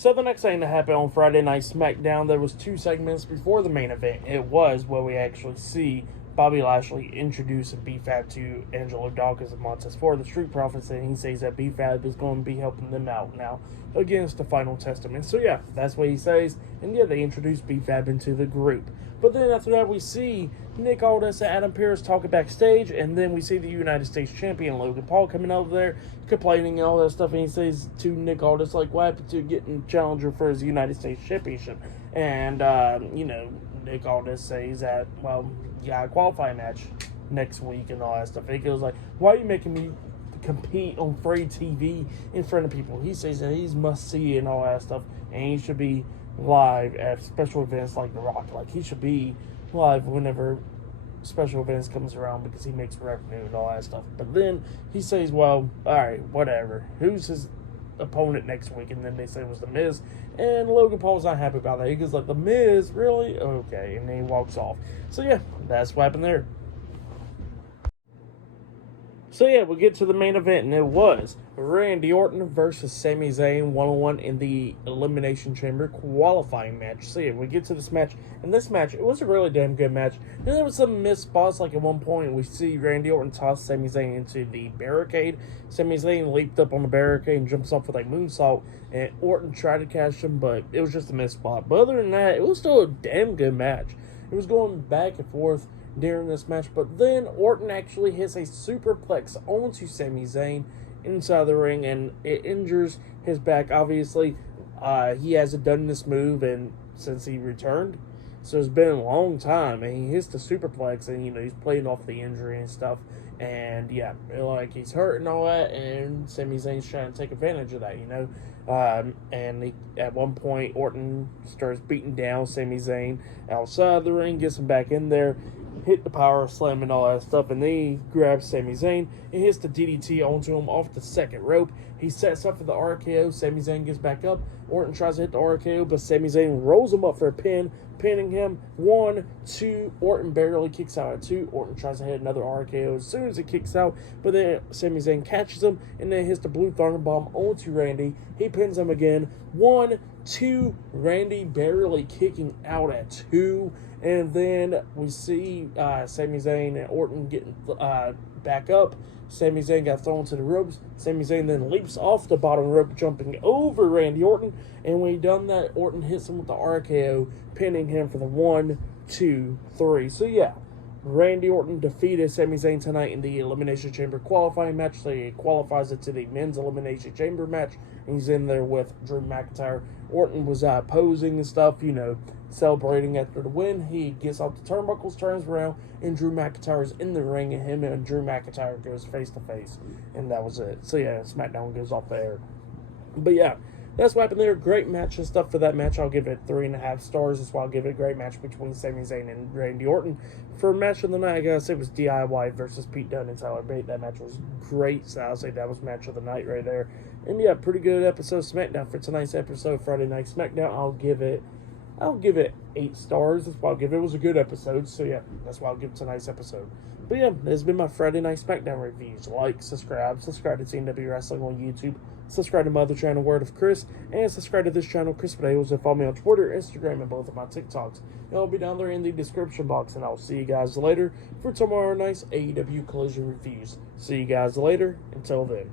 So the next thing that happened on Friday Night SmackDown, there was 2 segments before the main event. It was where we actually see Bobby Lashley introduce B-Fab to Angelo Dawkins and Montez Ford, the Street Profits, and he says that B-Fab is going to be helping them out now against the Final Testament. So yeah, that's what he says, and yeah, they introduced B-Fab into the group. But then after that, we see Nick Aldis and Adam Pearce talking backstage, and then we see the United States Champion Logan Paul coming over there, complaining and all that stuff, and he says to Nick Aldis, like, what happened to getting challenger for his United States Championship? And, Nick Aldis says that, well, you got a qualifying match next week and all that stuff. And he goes like, why are you making me compete on free TV in front of people? He says that he's must-see and all that stuff, and he should be live at special events like The Rock. Like, he should be live whenever special events comes around because he makes revenue and all that stuff. But then he says, well, alright, whatever. Who's his opponent next week? And then they say it was The Miz, and Logan Paul's not happy about that. He goes like, The Miz? Really? Okay. And then he walks off. So yeah, that's what happened there. So yeah, we get to the main event, and it was Randy Orton versus Sami Zayn 1-on-1 in the Elimination Chamber qualifying match. So yeah, we get to this match, and this match, it was a really damn good match. And there was some missed spots, like at one point we see Randy Orton toss Sami Zayn into the barricade. Sami Zayn leaped up on the barricade and jumps off with a moonsault, and Orton tried to catch him, but it was just a missed spot. But other than that, it was still a damn good match. It was going back and forth during this match, but then Orton actually hits a superplex onto Sami Zayn inside the ring, and it injures his back. Obviously, he hasn't done this move and since he returned, so it's been a long time, and he hits the superplex, and he's playing off the injury and stuff, and yeah, like he's hurt and all that, and Sami Zayn's trying to take advantage of that, and at one point Orton starts beating down Sami Zayn outside the ring, gets him back in there, hit the power slam and all that stuff, and then he grabs Sami Zayn and hits the DDT onto him off the second rope. He sets up for the RKO. Sami Zayn gets back up. Orton tries to hit the RKO, but Sami Zayn rolls him up for a pin, pinning him. 1, 2. Orton barely kicks out at 2. Orton tries to hit another RKO as soon as it kicks out, but then Sami Zayn catches him and then hits the Blue Thunder Bomb onto Randy. He pins him again. 1, 2. Randy barely kicking out at 2. And then we see Sami Zayn and Orton getting back up. Sami Zayn got thrown to the ropes. Sami Zayn then leaps off the bottom rope, jumping over Randy Orton. And when he done that, Orton hits him with the RKO, pinning him for the 1, 2, 3. So yeah, Randy Orton defeated Sami Zayn tonight in the Elimination Chamber qualifying match. So he qualifies it to the Men's Elimination Chamber match. And he's in there with Drew McIntyre. Orton was posing and stuff, celebrating after the win. He gets off the turnbuckles, turns around, and Drew McIntyre's in the ring, and him and Drew McIntyre goes face to face, and that was it. So yeah, SmackDown goes off the air. But yeah, that's what happened there. Great match and stuff for that match. I'll give it 3.5 stars. That's why I'll give it a great match between Sami Zayn and Randy Orton. For match of the night, I gotta say it was DIY versus Pete Dunne and Tyler Bate. That match was great, so I'll say that was match of the night right there. And yeah, pretty good episode of SmackDown for tonight's episode, Friday Night SmackDown. I'll give it 8 stars. That's why I'll give it. It was a good episode, so yeah, that's why I'll give tonight's episode. But yeah, this has been my Friday Night SmackDown reviews. Like, subscribe to TNW Wrestling on YouTube, subscribe to my other channel, Word of Chris, and subscribe to this channel, Chris Potatoes, and follow me on Twitter, Instagram, and both of my TikToks. It'll be down there in the description box, and I'll see you guys later for tomorrow night's AEW Collision reviews. See you guys later. Until then.